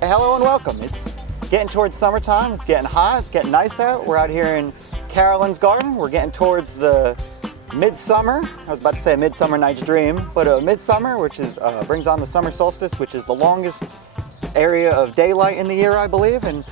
Hello and welcome. It's getting towards summertime. It's getting hot. It's getting nice out. We're out here in Carolyn's garden. We're getting towards the midsummer. I was about to say a Midsummer Night's Dream, but a midsummer, which is brings on the summer solstice, which is the longest area of daylight in the year, I believe. And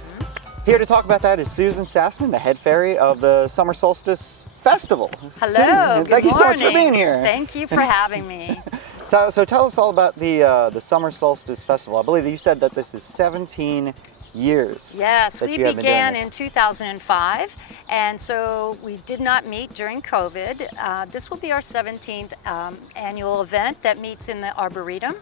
here to talk about that is Susan Sassmann, the head fairy of the Summer Solstice Festival. Hello. Susan, good thank you so much morning. for being here. Thank you for having me. So tell us all about the Summer Solstice Festival. I believe that you said that this is 17 years. Yes, that we you have been doing began this. in 2005, and so we did not meet during COVID. This will be our 17th annual event that meets in the Arboretum,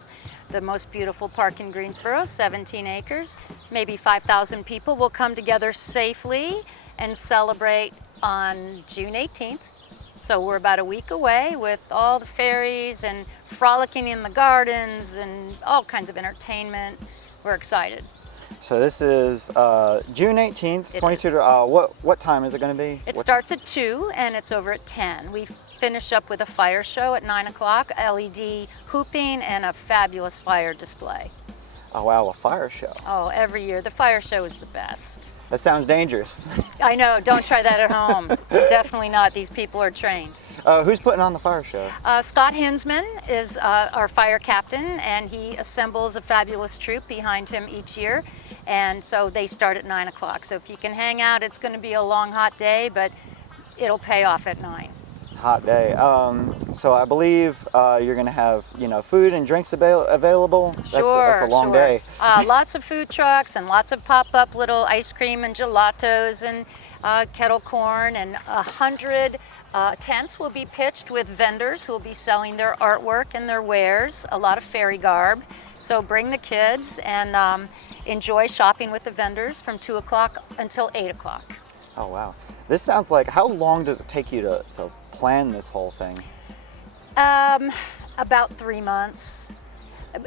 the most beautiful park in Greensboro, 17 acres. Maybe 5,000 people will come together safely and celebrate on June 18th. So we're about a week away with all the fairies and frolicking in the gardens and all kinds of entertainment. We're excited. So this is June 18th, It 22. is. What time is it going to be? It starts at 2 and it's over at 10. We finish up with a fire show at 9 o'clock, LED hooping, and a fabulous fire display. Oh wow, a fire show. Oh, every year. The fire show is the best. That sounds dangerous. I know, don't try that at home. Definitely not. These people are trained. Who's putting on the fire show? Scott Hinsman is our fire captain, and he assembles a fabulous troop behind him each year. And so they start at 9 o'clock. So if you can hang out, it's going to be a long, hot day, but it'll pay off at 9. Hot day. So I believe you're going to have, food and drinks available. That's a long day. Lots of food trucks and lots of pop-up little ice cream and gelatos and kettle corn, and 100 tents will be pitched with vendors who will be selling their artwork and their wares, a lot of fairy garb. So bring the kids and enjoy shopping with the vendors from 2 o'clock until 8 o'clock. Oh wow. This sounds like, how long does it take you to plan this whole thing? About 3 months.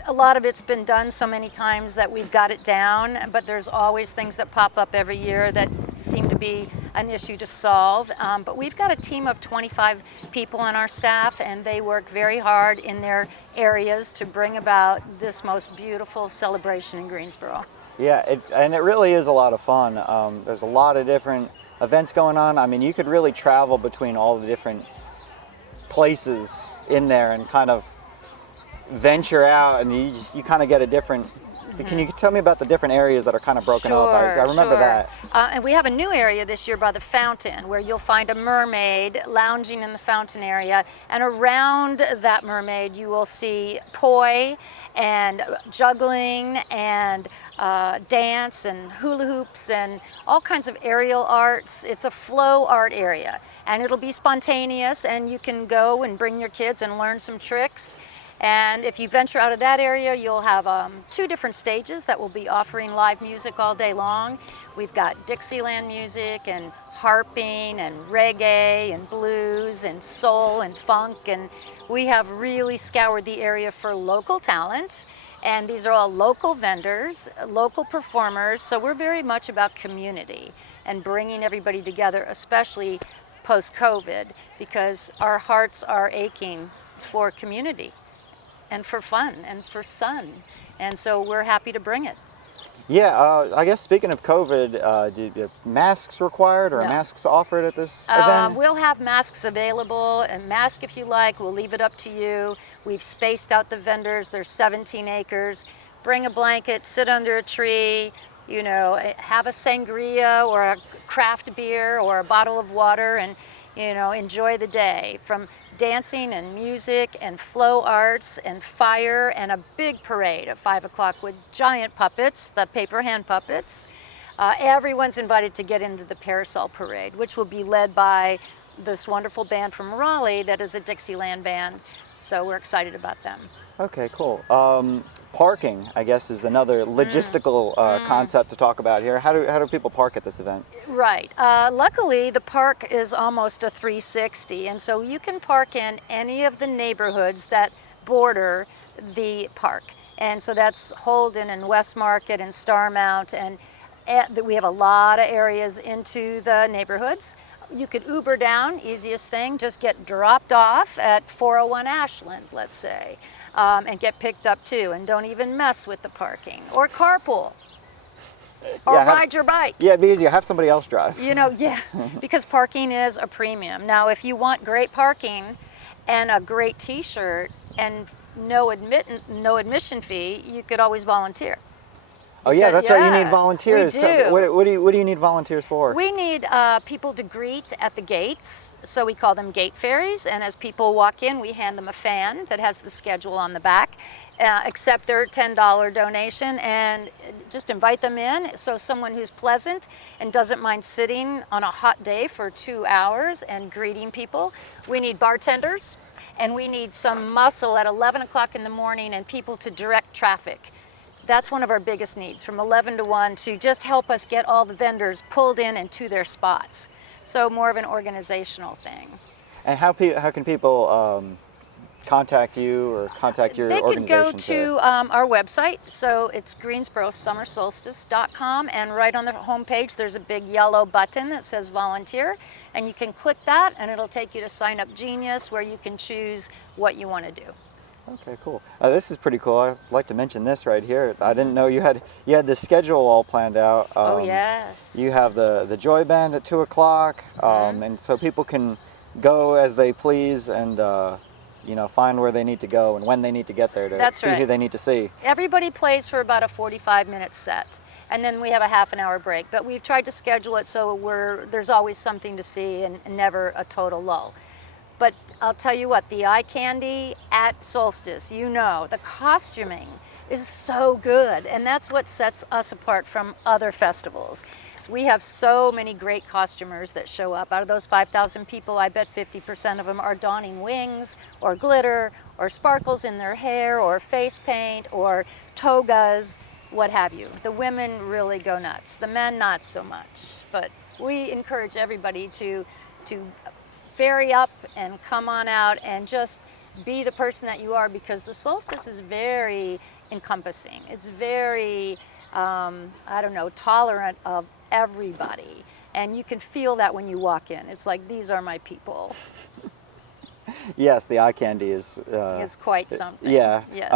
A lot of it's been done so many times that we've got it down, but there's always things that pop up every year that seem to be an issue to solve. But we've got a team of 25 people on our staff, and they work very hard in their areas to bring about this most beautiful celebration in Greensboro. Yeah, and it really is a lot of fun. There's a lot of different events going on. I mean, you could really travel between all the different places in there and kind of venture out, and you kind of get a different. Can you tell me about the different areas that are kind of broken up? I remember that. And we have a new area this year by the fountain where you'll find a mermaid lounging in the fountain area, and around that mermaid you will see poi and juggling and dance and hula hoops and all kinds of aerial arts. It's a flow art area, and it'll be spontaneous, and you can go and bring your kids and learn some tricks. And if you venture out of that area, you'll have 2 different stages that will be offering live music all day long. We've got Dixieland music and harping and reggae and blues and soul and funk, and we have really scoured the area for local talent. And these are all local vendors, local performers, so we're very much about community and bringing everybody together, especially post-COVID, because our hearts are aching for community and for fun and for sun, and so we're happy to bring it. Yeah, I guess speaking of COVID, do masks required or No. masks offered at this event? We'll have masks available, and mask if you like, we'll leave it up to you. We've spaced out the vendors, there's 17 acres. Bring a blanket, sit under a tree, you know, have a sangria or a craft beer or a bottle of water and, you know, enjoy the day. From dancing and music and flow arts and fire and a big parade at 5 o'clock with giant puppets, the paper hand puppets. Everyone's invited to get into the Parasol Parade, which will be led by this wonderful band from Raleigh that is a Dixieland band. So we're excited about them. Okay, cool. Parking, I guess, is another logistical concept to talk about here. How do people park at this event? Right. Luckily, the park is almost a 360, and so you can park in any of the neighborhoods that border the park. And so that's Holden and West Market and Starmount, and we have a lot of areas into the neighborhoods. You could Uber down, easiest thing, just get dropped off at 401 Ashland, let's say, and get picked up too, and don't even mess with the parking. Or carpool, or ride your bike. Yeah, it'd be easier, have somebody else drive. You know, yeah, because parking is a premium. Now, if you want great parking and a great t-shirt and no admission fee, you could always volunteer. Oh yeah, that's right. You need volunteers. We do. What do you need volunteers for? We need people to greet at the gates, so we call them gate fairies. And as people walk in, we hand them a fan that has the schedule on the back. Accept their $10 donation and just invite them in. So someone who's pleasant and doesn't mind sitting on a hot day for 2 hours and greeting people. We need bartenders, and we need some muscle at 11 o'clock in the morning and people to direct traffic. That's one of our biggest needs, from 11 to 1, to just help us get all the vendors pulled in and to their spots. So more of an organizational thing. And how can people contact you or contact your organization? They could go to our website. So it's greensborosummersolstice.com, and right on the homepage there's a big yellow button that says volunteer, and you can click that and it'll take you to Sign Up Genius, where you can choose what you want to do. Okay, cool. This is pretty cool. I'd like to mention this right here. I didn't know you had this schedule all planned out. Oh yes. You have the Joy Band at 2 o'clock, and so people can go as they please and you know, find where they need to go and when they need to get there to see who they need to see. Everybody plays for about a 45-minute set, and then we have a half an hour break. But we've tried to schedule it so there's always something to see and never a total lull. But I'll tell you what, the eye candy at Solstice, you know, the costuming is so good, and that's what sets us apart from other festivals. We have so many great costumers that show up. Out of those 5,000 people, I bet 50% of them are donning wings or glitter or sparkles in their hair or face paint or togas, what have you. The women really go nuts. The men, not so much. But we encourage everybody to ferry up and come on out and just be the person that you are, because the solstice is very encompassing. It's very, tolerant of everybody. And you can feel that when you walk in. It's like, these are my people. Yes, the eye candy is... it's quite something. Yeah. Yes.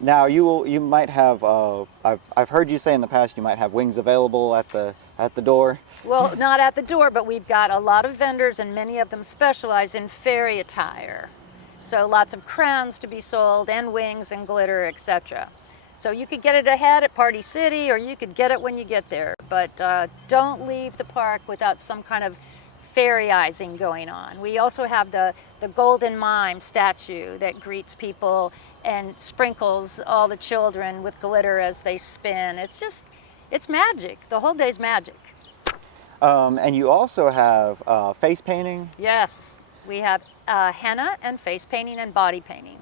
Now you might have, I've heard you say in the past you might have wings available at the door. Well, not at the door, but we've got a lot of vendors, and many of them specialize in fairy attire. So lots of crowns to be sold, and wings and glitter, etc. So you could get it ahead at Party City, or you could get it when you get there. But don't leave the park without some kind of fairyizing going on. We also have the Golden Mime statue that greets people and sprinkles all the children with glitter as they spin. It's magic. The whole day's magic. And you also have face painting? Yes, we have henna and face painting and body painting.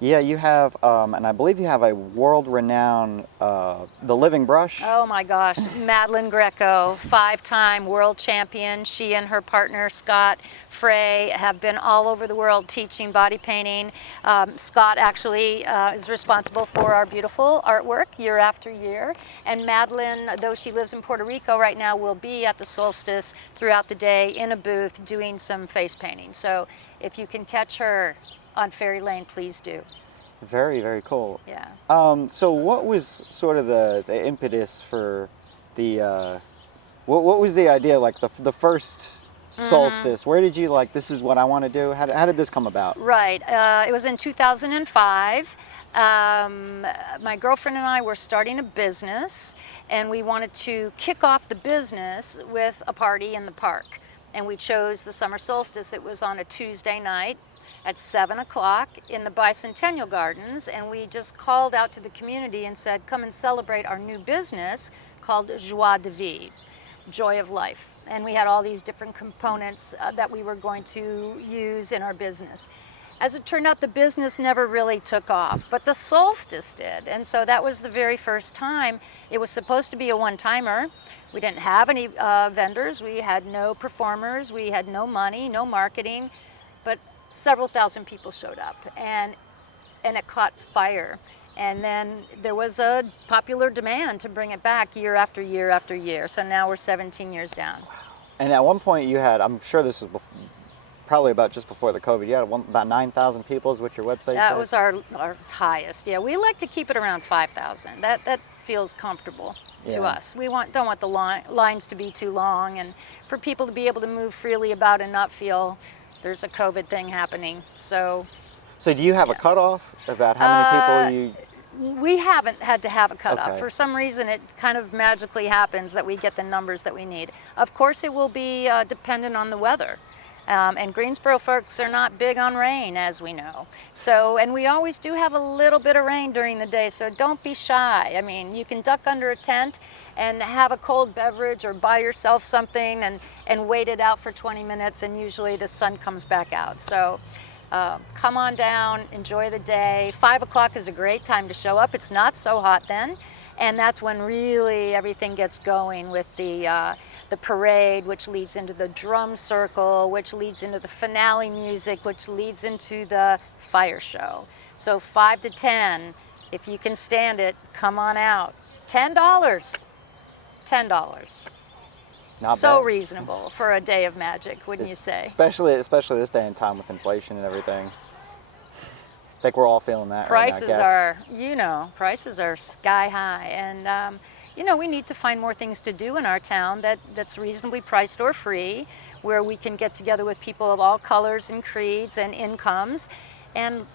Yeah, you have, and I believe you have a world-renowned, the Living Brush. Oh my gosh, Madeline Greco, 5-time world champion. She and her partner, Scott Frey, have been all over the world teaching body painting. Scott actually is responsible for our beautiful artwork year after year. And Madeline, though she lives in Puerto Rico right now, will be at the Solstice throughout the day in a booth doing some face painting. So if you can catch her on Fairy Lane, please do. Very, very cool. Yeah. So what was sort of the impetus for the, what was the idea, like the first Solstice. Where did you like, this is what I want to do? How did this come about? Right. It was in 2005. My girlfriend and I were starting a business, and we wanted to kick off the business with a party in the park. And we chose the summer solstice. It was on a Tuesday night at 7 o'clock in the Bicentennial Gardens, and we just called out to the community and said, come and celebrate our new business called Joie de Vie, Joy of Life. And we had all these different components that we were going to use in our business. As it turned out, the business never really took off, but the solstice did. And so that was the very first time. It was supposed to be a one-timer. We didn't have any vendors. We had no performers. We had no money, no marketing, but several thousand people showed up, and it caught fire. And then there was a popular demand to bring it back year after year after year. So now we're 17 years down. And at one point you had, I'm sure this was probably about just before the COVID, you had about 9,000 people is what your website That said? was our highest. Yeah, we like to keep it around 5,000. That feels comfortable to us. We don't want the lines to be too long, and for people to be able to move freely about and not feel there's a COVID thing happening. So do you have a cutoff about how many people you... We haven't had to have a cutoff. Okay. For some reason, it kind of magically happens that we get the numbers that we need. Of course, it will be dependent on the weather. And Greensboro folks are not big on rain, as we know. So, and we always do have a little bit of rain during the day, so don't be shy. I mean, you can duck under a tent and have a cold beverage or buy yourself something and wait it out for 20 minutes, and usually the sun comes back out. So come on down, enjoy the day. 5 o'clock is a great time to show up. It's not so hot then, and that's when really everything gets going with the parade, which leads into the drum circle, which leads into the finale music, which leads into the fire show. So 5 to 10, if you can stand it, come on out. $10. $10. Not So bad. reasonable for a day of magic, wouldn't you say? Especially this day and time with inflation and everything. I think we're all feeling that Prices right now, prices are sky high, and we need to find more things to do in our town that's reasonably priced or free, where we can get together with people of all colors and creeds and incomes. And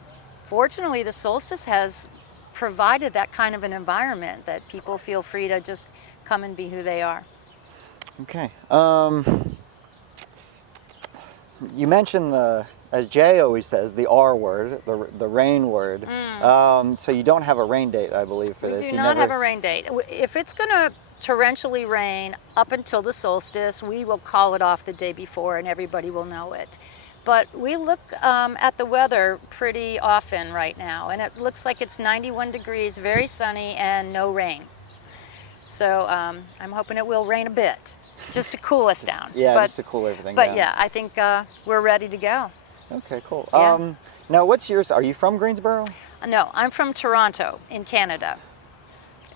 fortunately, the Solstice has provided that kind of an environment that people feel free to just come and be who they are. Okay. You mentioned as Jay always says, the R word, the rain word. So you don't have a rain date, I believe, for this. We do not have a rain date. If it's going to torrentially rain up until the solstice, we will call it off the day before, and everybody will know it. But we look at the weather pretty often right now, and it looks like it's 91 degrees, very sunny, and no rain. So I'm hoping it will rain a bit, just to cool us down. Just to cool everything down. But yeah, I think we're ready to go. Okay, cool. Yeah. Now, what's yours? Are you from Greensboro? No, I'm from Toronto in Canada.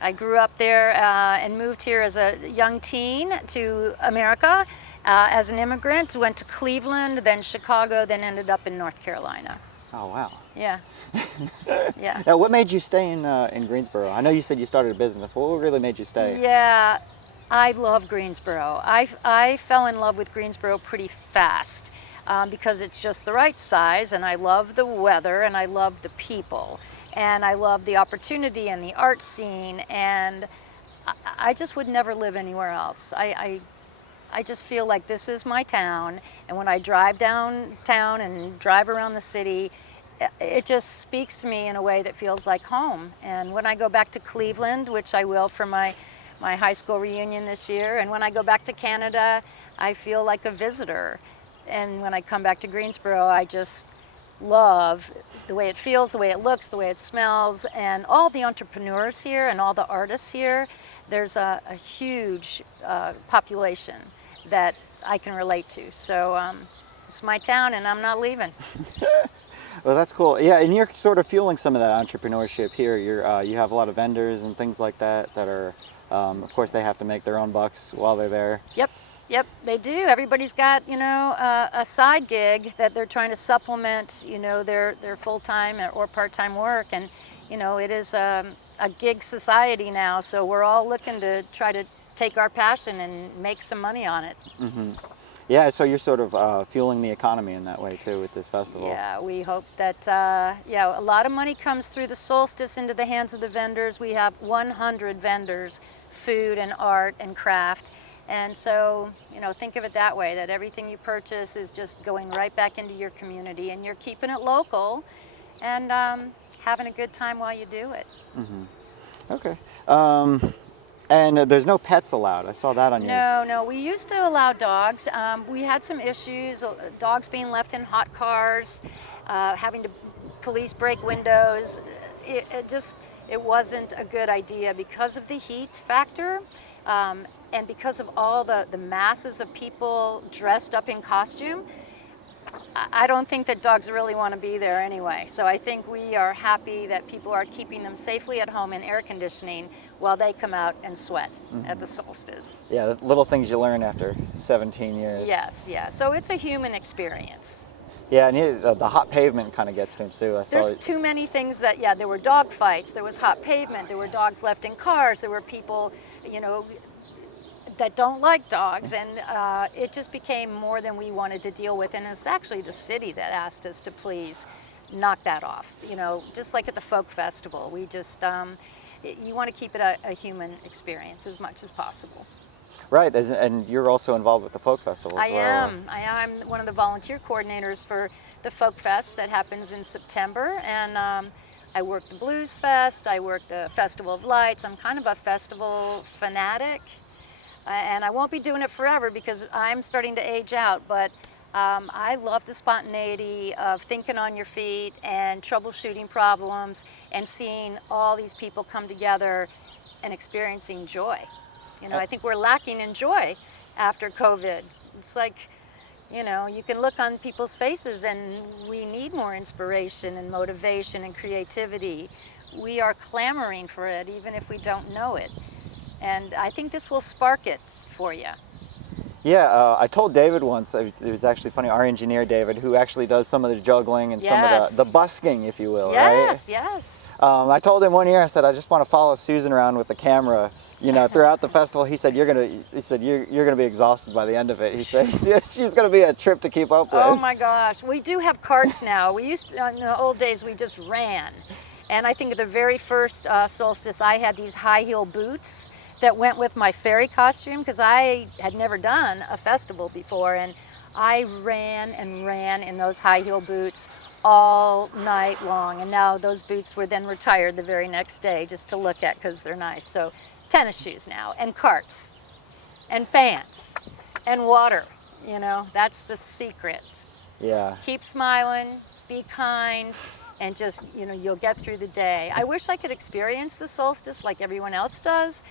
I grew up there and moved here as a young teen to America as an immigrant, went to Cleveland, then Chicago, then ended up in North Carolina. Oh, wow. Yeah. Yeah. Now, what made you stay in Greensboro? I know you said you started a business. What really made you stay? Yeah, I love Greensboro. I fell in love with Greensboro pretty fast because it's just the right size, and I love the weather, and I love the people, and I love the opportunity and the art scene, and I just would never live anywhere else. I just feel like this is my town, and when I drive downtown and drive around the city, it just speaks to me in a way that feels like home. And when I go back to Cleveland, which I will for my high school reunion this year, and when I go back to Canada, I feel like a visitor. And when I come back to Greensboro, I just love the way it feels, the way it looks, the way it smells, and all the entrepreneurs here and all the artists here. There's a huge population that I can relate to. So it's my town, and I'm not leaving. Well, that's cool. Yeah, and you're sort of fueling some of that entrepreneurship here. You have a lot of vendors and things like that are, of course, they have to make their own bucks while they're there. Yep, they do. Everybody's got, a side gig that they're trying to supplement, their full-time or part-time work. And, it is a gig society now, so we're all looking to try to take our passion and make some money on it. Mm-hmm. Yeah, so you're sort of fueling the economy in that way too with this festival. Yeah, we hope that, yeah, a lot of money comes through the Solstice into the hands of the vendors. We have 100 vendors, food and art and craft. And so, think of it that way, that everything you purchase is just going right back into your community, and you're keeping it local and having a good time while you do it. Okay. And there's no pets allowed. I saw that on your... No, we used to allow dogs. We had some issues, dogs being left in hot cars, having to police break windows. It wasn't a good idea because of the heat factor. And because of all the masses of people dressed up in costume, I don't think that dogs really want to be there anyway. So I think we are happy that people are keeping them safely at home in air conditioning while they come out and sweat at the Solstice. Yeah, the little things you learn after 17 years. Yes, yeah. So it's a human experience. Yeah, and the hot pavement kind of gets to him too. There's too many things that, yeah, there were dog fights, there was hot pavement, there were dogs left in cars, there were people, that don't like dogs, and it just became more than we wanted to deal with. And it's actually the city that asked us to please knock that off. Just like at the folk festival, we just you want to keep it a human experience as much as possible. Right, and you're also involved with the folk festival as well. I am one of the volunteer coordinators for the folk fest that happens in September, and I work the Blues Fest, I work the Festival of Lights. I'm kind of a festival fanatic. And I won't be doing it forever because I'm starting to age out, but I love the spontaneity of thinking on your feet and troubleshooting problems and seeing all these people come together and experiencing joy. I think we're lacking in joy after COVID. It's like, you can look on people's faces, and we need more inspiration and motivation and creativity. We are clamoring for it even if we don't know it. And I think this will spark it for you. Yeah, I told David once, it was actually funny, our engineer David, who actually does some of the juggling and some of the busking, if you will, right? Yes. I told him one year, I said, I just want to follow Susan around with the camera, throughout the festival. He said, you're gonna be exhausted by the end of it. He said, she's gonna be a trip to keep up with. Oh my gosh, we do have carts now. We used to, in the old days, we just ran. And I think at the very first Solstice, I had these high heel boots that went with my fairy costume because I had never done a festival before, and I ran and ran in those high heel boots all night long. And now those boots were then retired the very next day just to look at because they're nice. So tennis shoes now, and carts, and fans, and water. That's the secret. Yeah. Keep smiling, be kind, and just, you'll get through the day. I wish I could experience the Solstice like everyone else does.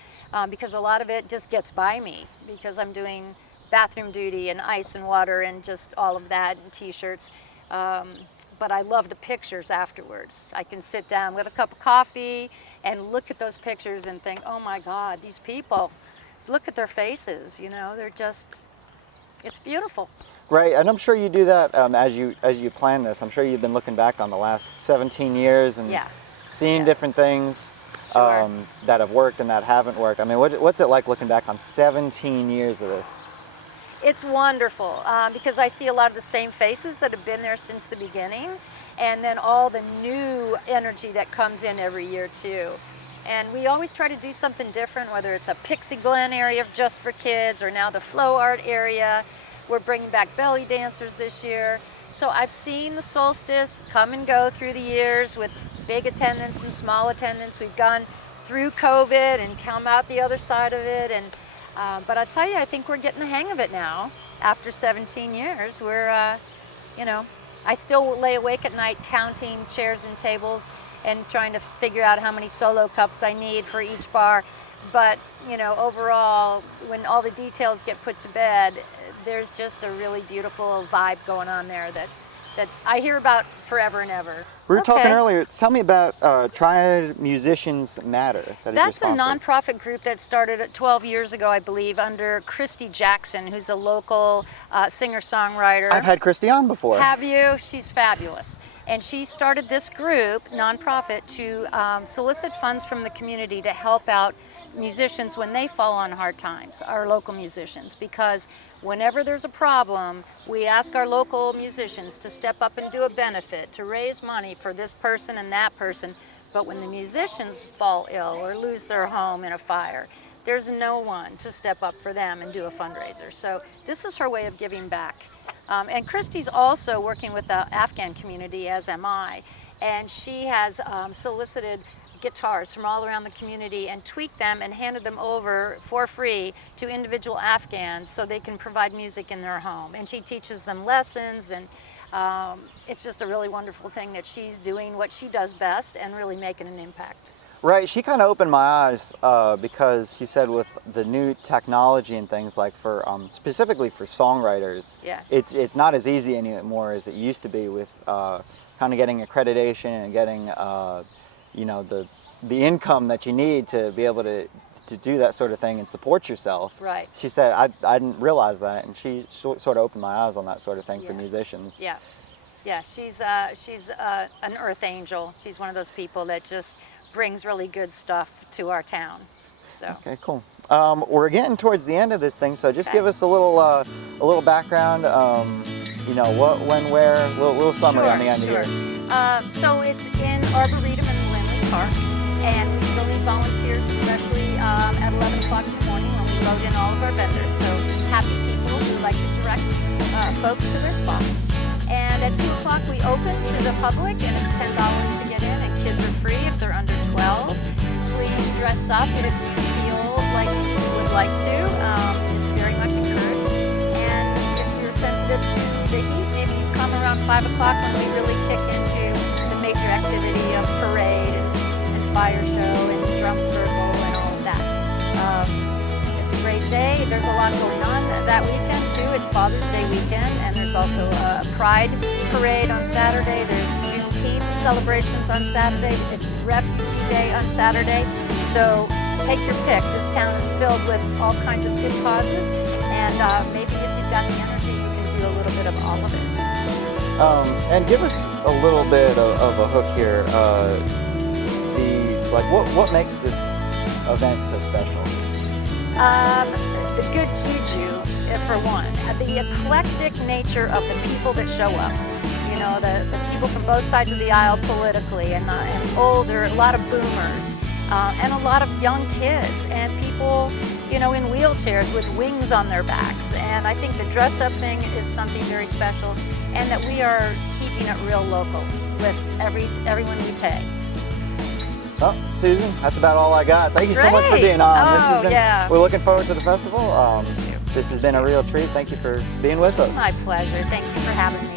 Because a lot of it just gets by me because I'm doing bathroom duty and ice and water and just all of that and t-shirts. But I love the pictures afterwards. I can sit down with a cup of coffee and look at those pictures and think, oh my God, these people, look at their faces, they're just, it's beautiful. Right, and I'm sure you do that as you plan this. I'm sure you've been looking back on the last 17 years and seeing different things. Sure. That have worked and that haven't worked. I mean, what's it like looking back on 17 years of this? It's wonderful because I see a lot of the same faces that have been there since the beginning, and then all the new energy that comes in every year too. And we always try to do something different, whether it's a Pixie Glen area just for kids or now the Flow Art area. We're bringing back belly dancers this year. So I've seen the Solstice come and go through the years with big attendance and small attendance. We've gone through COVID and come out the other side of it. And but I'll tell you, I think we're getting the hang of it now. After 17 years, we're, I still lay awake at night counting chairs and tables and trying to figure out how many solo cups I need for each bar. But, overall, when all the details get put to bed, there's just a really beautiful vibe going on there that I hear about forever and ever. We were talking earlier. Tell me about Triad Musicians Matter. That's a nonprofit group that started 12 years ago, I believe, under Christy Jackson, who's a local singer-songwriter. I've had Christy on before. Have you? She's fabulous. And she started this group, nonprofit, to solicit funds from the community to help out musicians when they fall on hard times, our local musicians, because whenever there's a problem, we ask our local musicians to step up and do a benefit, to raise money for this person and that person. But when the musicians fall ill or lose their home in a fire, there's no one to step up for them and do a fundraiser. So this is her way of giving back. And Christy's also working with the Afghan community, as am I, and she has solicited guitars from all around the community and tweaked them and handed them over for free to individual Afghans so they can provide music in their home. And she teaches them lessons, and it's just a really wonderful thing that she's doing what she does best and really making an impact. Right, she kind of opened my eyes because she said with the new technology and things, like for specifically for songwriters, Yeah. it's not as easy anymore as it used to be with kind of getting accreditation and getting you know, the income that you need to be able to do that sort of thing and support yourself. Right. She said I didn't realize that, and she sort of opened my eyes on that sort of thing for musicians. Yeah, yeah. She's an earth angel. She's one of those people that just brings really good stuff to our town. So. Okay, cool. We're getting towards the end of this thing, so just give us a little background. You know, what, when, where, a little summary on the end Sure. of here. So it's in Arboretum and Lindley Park, and we still need volunteers, especially at 11 o'clock in the morning when we load in all of our vendors. So happy people who like to direct folks to their spots. And at 2 o'clock we open to the public, and it's $10 to get in, and kids are free if they're under 12. Please dress up if you feel like you would like to. It's very much encouraged. And if you're sensitive to the heat, maybe you come around 5 o'clock when we really kick into the major activity of parade and fire show and drum circle and all of that. It's a great day. There's a lot going on that weekend too. It's Father's Day weekend, and there's also a Pride parade on Saturday. There's Juneteenth celebrations on Saturday. It's Refugee Day on Saturday. So take your pick. This town is filled with all kinds of good causes, and maybe if you've got the energy, you can do a little bit of all of it. And give us a little bit of a hook here. What makes this event so special? The good juju, for one. The eclectic nature of the people that show up. You know, the people from both sides of the aisle politically, and older, a lot of boomers, and a lot of young kids, and people, you know, in wheelchairs with wings on their backs. And I think the dress-up thing is something very special, and that we are keeping it real local with everyone we pay. Well, Susan, that's about all I got. Thank you so much for being on. Yeah. We're looking forward to the festival. This has been a real treat. Thank you for being with us. My pleasure. Thank you for having me.